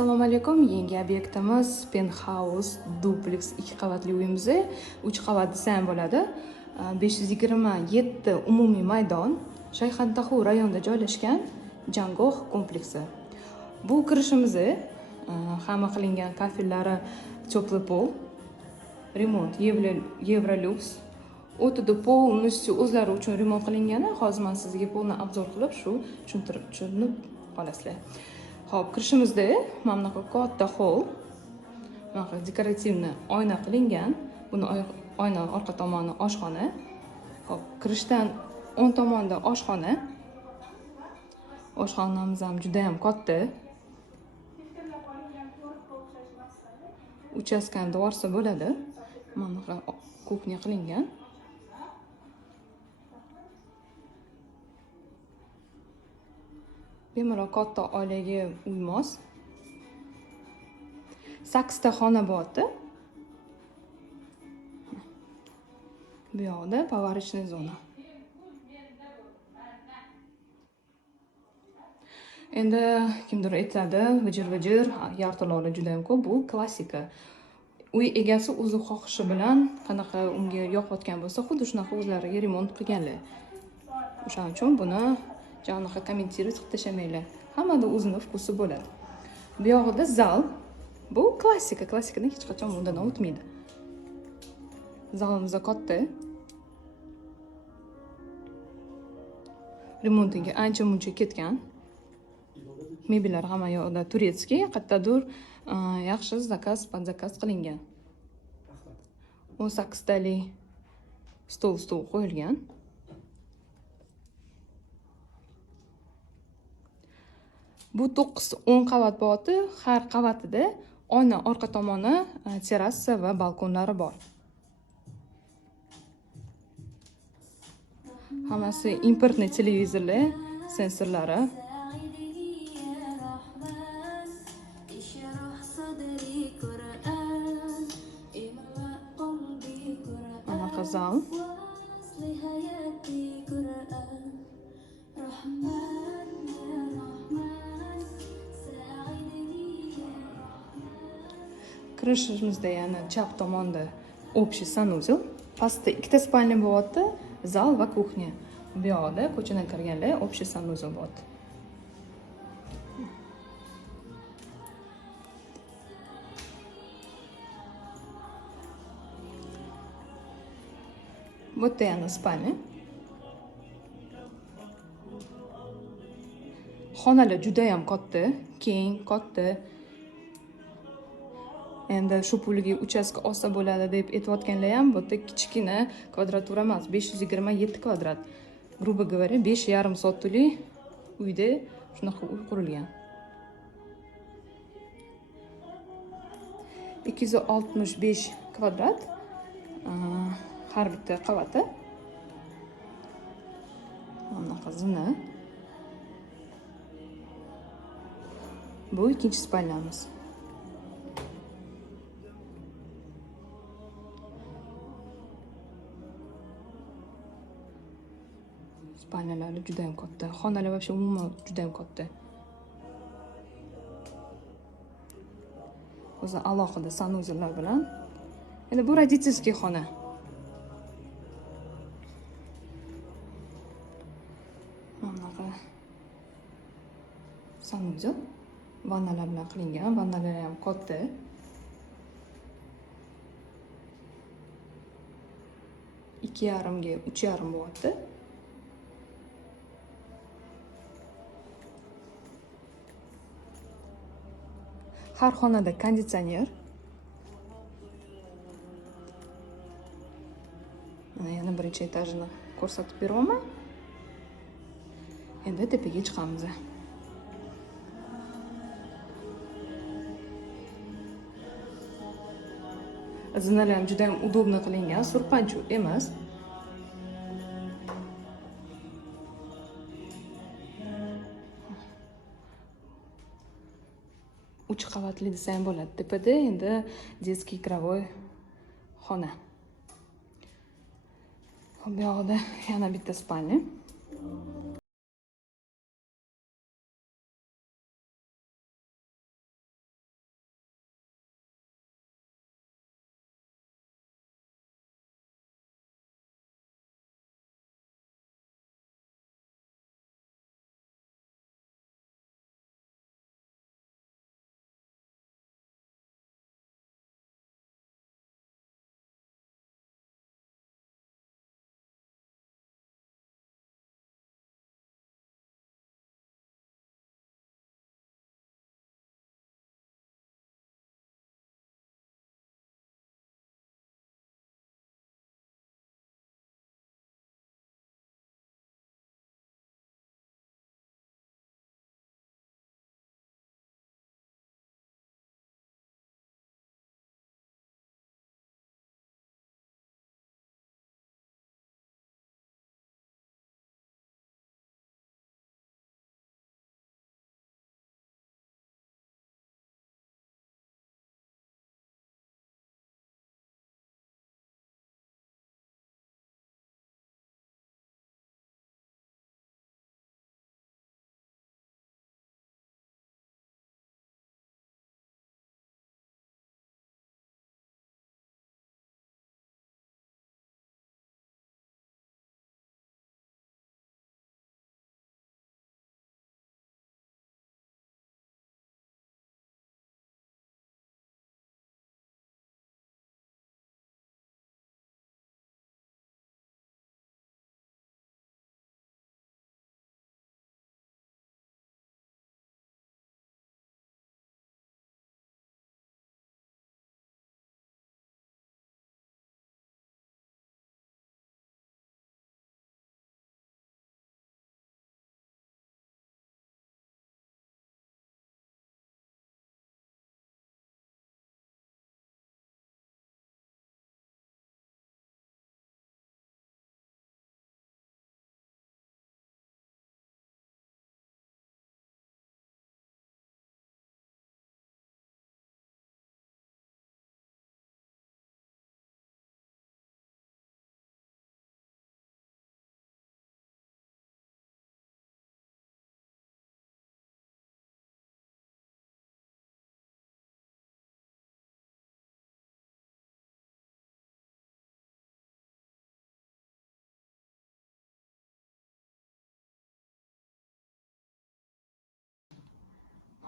Assalomu alaykum. Yangi obyektimiz Penthouse duplex 2 qavatli uyimiz. 3 qavat desa ham bo'ladi. 527 umumiy maydon, Shayxontohur rayonida joylashgan jangoh kompleksi. Bu kirishimizni hamma qilingan kafellari teplый pol, remont Evrolux. O'tida polностью o'zlari uchun remont qilingani. Hozir men sizga polni obzor qilib shu tushunib qolasizlar. Xo'p, kirishimizda mana bunaqa katta hol, bunaqa dekorativni oyna qilingan. Buni oyna orqa tomoni oshxona. Xo'p, kirishdan o'ng tomonda oshxona. Oshxonamiz ham juda ham katta. Uchastkani dorsa bo'ladi. Mana bunaqa kuxnya qilingan. Bemalol katta oilaga uy mos. 8 ta xona bor-da. Bu yoqda поварочная zona. Endi kimdir aytadi, vijir-vijir, yartilari juda ham ko'p. Bu klassika. Uy egasi o'zi xohishi bilan qanaqa unga yoqayotgan bo'lsa, xuddi shunaqa o'zlariga remont qilganlar. O'shaning uchun buni janoqa kommentirib tashamanglar. Hammada o'zini vkusi bo'ladi. Bu yog'ida zal. Bu klassika, klassikadan hech qachon bundan o'tmaydi. Zalimiz katta. Remontiga ancha-muncha ketgan. Mebellar hamma yoqda turetskiy, qayerdadir yaxshi zakaz, podzakaz qilingan. 18 talik stol qo'yilgan. Bu 9-10 qavat bor-da, har qavatida oyna orqa tomoni terrasa va balkonlari bor. Hammasi importli televizorlar, sensorlari. Anaqa zal. Kirishimizda yana chap tomonda общий sanuzel, pastda ikkita spalni bor-da, zal va kuxnya. Bu yoqda ko'chadan kirganlar общий sanuzel bor. Bu yerda yana spalni. Xonalar juda ham katta, keng, katta. Endi shu puliga uchastka olsa bo'ladi deb aytayotganlar ham bu yerda kichkina kvadratura emas, 527 kvadrat. Грубо говоря, 5,5 soatli uyda shunaqa uy qurilgan. 265 kvadrat har bitta qavati. Mana qizini. Bu ikkinchi spalnamiz. Spalnalari juda ham katta. Xonalar вообще umuman juda ham katta. O'zi alohida sanuzellar bilan. Endi bu родительский xona. Mana sanuzel. Vannalar bilan qilingan. Vannalar ham katta. Ikki yarimga 3,5 bo'ldi. Har xonada konditsioner. Yana birinchi etajni ko'rsatib beraman. Endi tepaga chiqamiz. Zinalar ham juda ham udobno qilingan, surpanchu emas. Uch qavatli desa ham bo'ladi. Tepada endi детский игровой xona. Bu yoqda yana bitta spalni.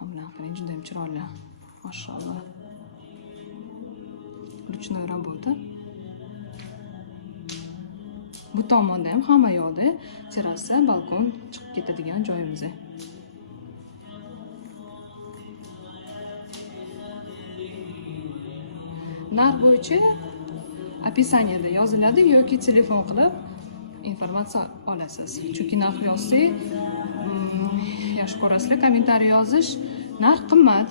Mana qarang, juda ham chiroyli. Mashalloh. Ручной работа. Bu tomonda ham hamma yoqda terrasa, balkon chiqib ketadigan joyimiz. Narx bo'yicha описаниеda yoziladi yoki telefon qilib informatsiya olasiz. Chunki narx yozsak, yaxshi ko'rasizlar, kommentariy yozish, narx qimmat.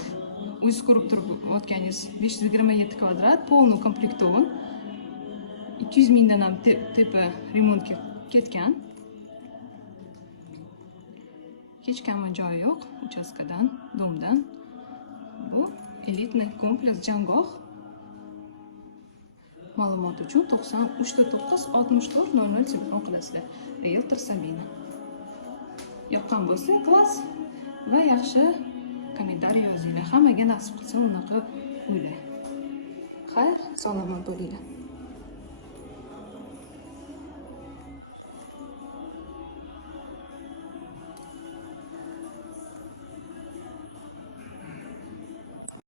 O'zingiz ko'rib turibotganingiz 527 kvadrat, полный komplektovan. 200 mingdan ham tepa remontga ketgan. Hech qanday joyi yo'q uchastkadan, domdan. Bu elitniy kompleks jangoh. Ma'lumot uchun 9349 64 00 telefon qilasizlar. Realtor Sabina. Yoqqan bo'lsa, klass va yaxshi kommentariy yozinglar. Hammaga nasib qilsa unaqa o'ylang. Xayr, salomat bo'linglar.